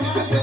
Thank you.